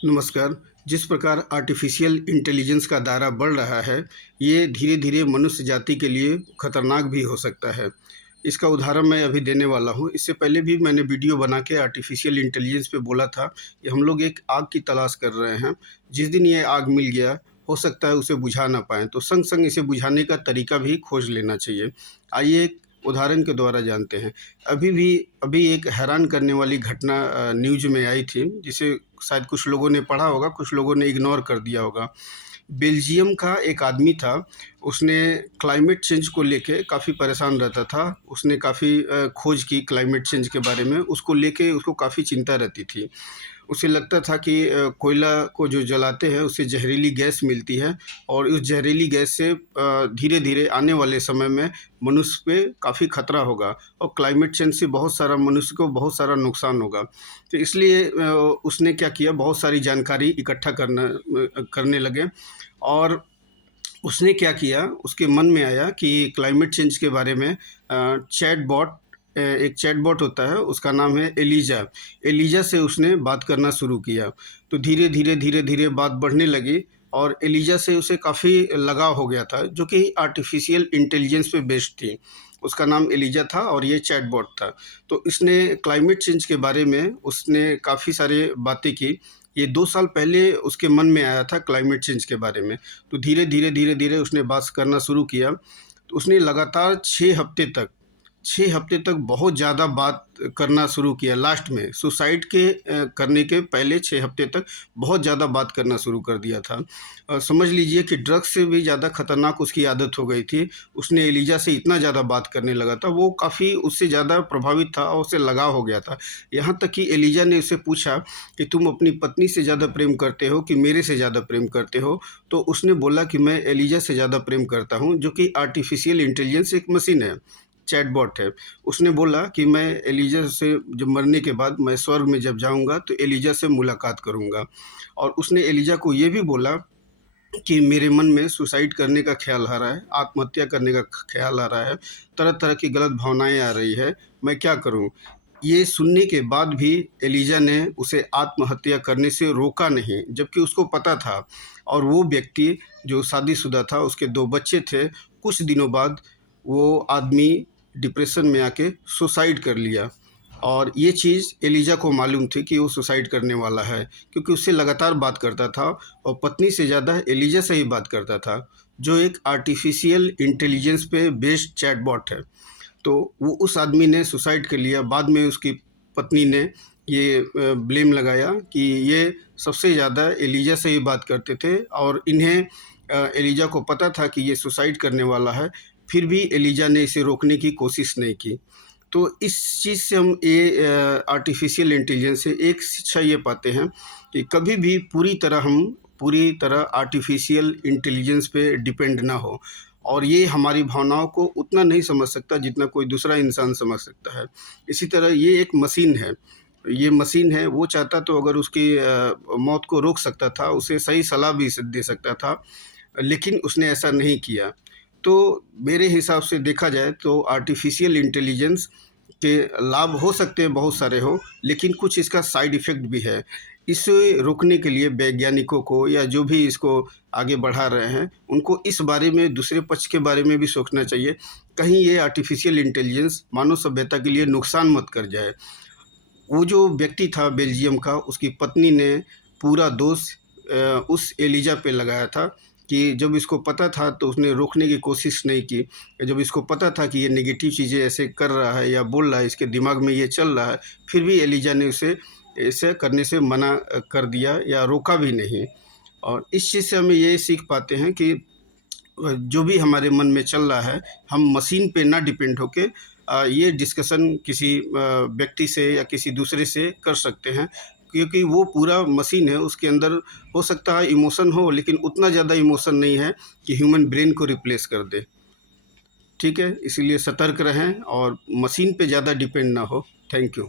नमस्कार। जिस प्रकार आर्टिफ़िशियल इंटेलिजेंस का दायरा बढ़ रहा है, ये धीरे-धीरे मनुष्य जाति के लिए खतरनाक भी हो सकता है। इसका उदाहरण मैं अभी देने वाला हूँ। इससे पहले भी मैंने वीडियो बना के आर्टिफ़िशियल इंटेलिजेंस पे बोला था कि हम लोग एक आग की तलाश कर रहे हैं। जिस दिन ये आग मिल गया, हो सकता है उसे बुझा ना पाएँ, तो संग-संग इसे बुझाने का तरीका भी खोज लेना चाहिए। आइए एक उदाहरण के द्वारा जानते हैं। अभी एक हैरान करने वाली घटना न्यूज़ में आई थी, जिसे शायद कुछ लोगों ने पढ़ा होगा, कुछ लोगों ने इग्नोर कर दिया होगा। बेल्जियम का एक आदमी था, उसने क्लाइमेट चेंज को लेके काफ़ी परेशान रहता था। उसने काफ़ी खोज की क्लाइमेट चेंज के बारे में, उसको लेके उसको काफ़ी चिंता रहती थी। उसे लगता था कि कोयला को जो जलाते हैं उससे जहरीली गैस मिलती है और उस जहरीली गैस से धीरे-धीरे आने वाले समय में मनुष्य पे काफ़ी खतरा होगा और क्लाइमेट चेंज से बहुत सारा मनुष्य को बहुत सारा नुकसान होगा। तो इसलिए उसने क्या किया, बहुत सारी जानकारी इकट्ठा करने लगे और उसने क्या किया, उसके मन में आया कि क्लाइमेट चेंज के बारे में एक चैटबॉट होता है, उसका नाम है एलिजा। एलिजा से उसने बात करना शुरू किया। तो धीरे-धीरे बात बढ़ने लगी और एलिजा से उसे काफ़ी लगाव हो गया था, जो कि आर्टिफ़िशियल इंटेलिजेंस पे बेस्ड थी। उसका नाम एलिजा था और ये चैटबॉट था। तो इसने क्लाइमेट चेंज के बारे में उसने काफ़ी सारी बातें की। ये 2 साल पहले उसके मन में आया था क्लाइमेट चेंज के बारे में। तो धीरे-धीरे उसने बात करना शुरू किया। तो उसने लगातार 6 हफ्ते तक बहुत ज़्यादा बात करना शुरू किया। लास्ट में सुसाइड करने के पहले 6 हफ्ते तक बहुत ज़्यादा बात करना शुरू कर दिया था। समझ लीजिए कि ड्रग्स से भी ज़्यादा खतरनाक उसकी आदत हो गई थी। उसने एलिजा से इतना ज़्यादा बात करने लगा था, वो काफ़ी उससे ज़्यादा प्रभावित था और उससे लगाव हो गया था। यहाँ तक कि एलिजा ने उससे पूछा कि तुम अपनी पत्नी से ज़्यादा प्रेम करते हो कि मेरे से ज़्यादा प्रेम करते हो? तो उसने बोला कि मैं एलिजा से ज़्यादा प्रेम करता हूँ, जो कि आर्टिफ़िशियल इंटेलिजेंस एक मशीन है, चैटबॉट है। उसने बोला कि मैं एलिजा से जब मरने के बाद मैं स्वर्ग में जब जाऊँगा तो एलिजा से मुलाकात करूँगा। और उसने एलिजा को ये भी बोला कि मेरे मन में सुसाइड करने का ख़्याल आ रहा है, आत्महत्या करने का ख़्याल आ रहा है, तरह-तरह की गलत भावनाएँ आ रही है, मैं क्या करूँ? ये सुनने के बाद भी एलिजा ने उसे आत्महत्या करने से रोका नहीं, जबकि उसको पता था और वो व्यक्ति जो शादीशुदा था, उसके 2 बच्चे थे। कुछ दिनों बाद वो आदमी डिप्रेशन में आके सुसाइड कर लिया और ये चीज़ एलिजा को मालूम थी कि वो सुसाइड करने वाला है, क्योंकि उससे लगातार बात करता था और पत्नी से ज़्यादा एलिजा से ही बात करता था, जो एक आर्टिफ़िशियल इंटेलिजेंस पे बेस्ड चैटबॉट है। तो वो उस आदमी ने सुसाइड कर लिया। बाद में उसकी पत्नी ने ये ब्लेम लगाया कि ये सबसे ज़्यादा एलिजा से ही बात करते थे और इन्हें एलिजा को पता था कि ये सुसाइड करने वाला है, फिर भी एलिजा ने इसे रोकने की कोशिश नहीं की। तो इस चीज़ से हम ये आर्टिफ़िशियल इंटेलिजेंस से एक शिक्षा ये पाते हैं कि कभी भी पूरी तरह आर्टिफ़िशियल इंटेलिजेंस पे डिपेंड ना हो और ये हमारी भावनाओं को उतना नहीं समझ सकता जितना कोई दूसरा इंसान समझ सकता है। इसी तरह ये एक मशीन है। ये मशीन है, वो चाहता तो अगर उसकी मौत को रोक सकता था, उसे सही सलाह भी दे सकता था, लेकिन उसने ऐसा नहीं किया। तो मेरे हिसाब से देखा जाए तो आर्टिफ़िशियल इंटेलिजेंस के लाभ हो सकते हैं, बहुत सारे हो, लेकिन कुछ इसका साइड इफ़ेक्ट भी है। इसे रोकने के लिए वैज्ञानिकों को या जो भी इसको आगे बढ़ा रहे हैं, उनको इस बारे में दूसरे पक्ष के बारे में भी सोचना चाहिए। कहीं ये आर्टिफ़िशियल इंटेलिजेंस मानव सभ्यता के लिए नुकसान मत कर जाए। वो जो व्यक्ति था बेल्जियम का, उसकी पत्नी ने पूरा दोष उस एलिजा पे लगाया था कि जब इसको पता था तो उसने रोकने की कोशिश नहीं की। जब इसको पता था कि ये नेगेटिव चीज़ें ऐसे कर रहा है या बोल रहा है, इसके दिमाग में ये चल रहा है, फिर भी एलिजा ने उसे ऐसे करने से मना कर दिया या रोका भी नहीं। और इस चीज़ से हमें ये सीख पाते हैं कि जो भी हमारे मन में चल रहा है, हम मशीन पे ना डिपेंड होके ये डिस्कशन किसी व्यक्ति से या किसी दूसरे से कर सकते हैं, क्योंकि वो पूरा मशीन है, उसके अंदर हो सकता है इमोशन हो, लेकिन उतना ज़्यादा इमोशन नहीं है कि ह्यूमन ब्रेन को रिप्लेस कर दे। ठीक है? इसीलिए सतर्क रहें और मशीन पे ज़्यादा डिपेंड ना हो। Thank you.